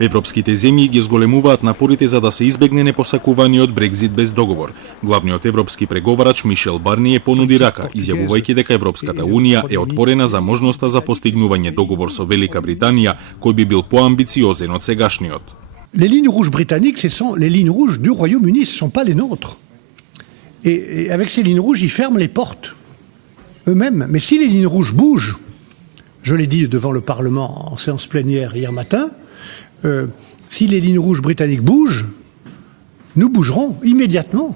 Европските земји ги зголемуваат напорите за да се избегне непосакуваниот Брекзит без договор. Главниот европски преговарач Мишел Барние понуди рака, изјавувајќи дека Европската унија е отворена за можноста за постигнување договор со Велика Британија, кој би бил поамбициозен од сегашниот. Les lignes rouges britanniques, ce sont les lignes rouges du Royaume-Uni, ce ne sont pas les nôtres. Et avec ces lignes rouges, ils ferment les portes eux-mêmes. Mais si les lignes rouges bougent, je l'ai dit devant le Parlement en séance plénière hier matin, si les lignes rouges britanniques bougent, nous bougerons immédiatement.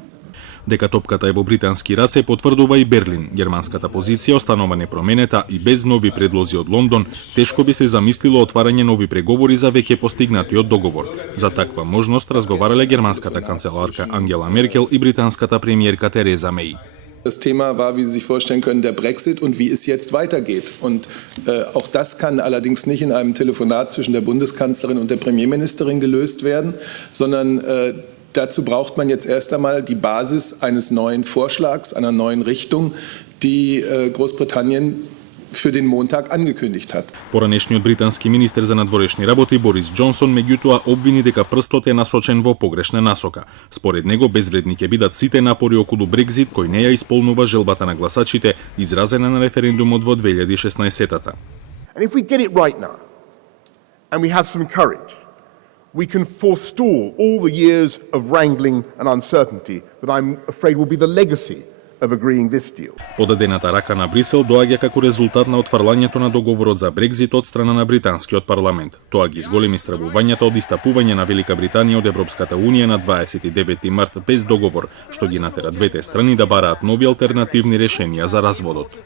Дека топката е во британски раце потврдува и Берлин. Германската позиција останува непроменета и без нови предлози од Лондон, тешко би се замислило отварање нови преговори за веќе постигнатиот договор. За таква можност разговарале германската канцеларка Ангела Меркел и британската премиерка Тереза Меј. Das Thema war, wie Sie sich vorstellen können, der Brexit und wie es jetzt weitergeht. Und auch das kann allerdings nicht in einem Telefonat zwischen der Bundeskanzlerin und der Premierministerin gelöst werden, sondern dazu braucht man jetzt erst einmal die Basis eines neuen Vorschlags, einer neuen Richtung, die Großbritannien für den Montag angekündigt hat. Поранешниот британски министер за надворешни работи Борис Џонсон меѓутоа обвини дека прстот е насочен во погрешна насока. Според него безвредни ќе бидат сите напори околу Брекзит кој не ја исполнува желбата на гласачите изразена на референдумот во 2016-та. And if we get it right now and we have some courage, we can forestall all the years of wrangling and uncertainty that I'm afraid will be the legacy of agreeing this deal. Подадената рака на Брисел доаѓа како резултат на отфрлањето на договорот за Брекзит од страна на британскиот парламент. Тоа ги изголеми стравувањата од истапување на Велика Британија од Европската унија на 29 март без договор, што ги натера двете страни да бараат нови алтернативни решенија за разводот.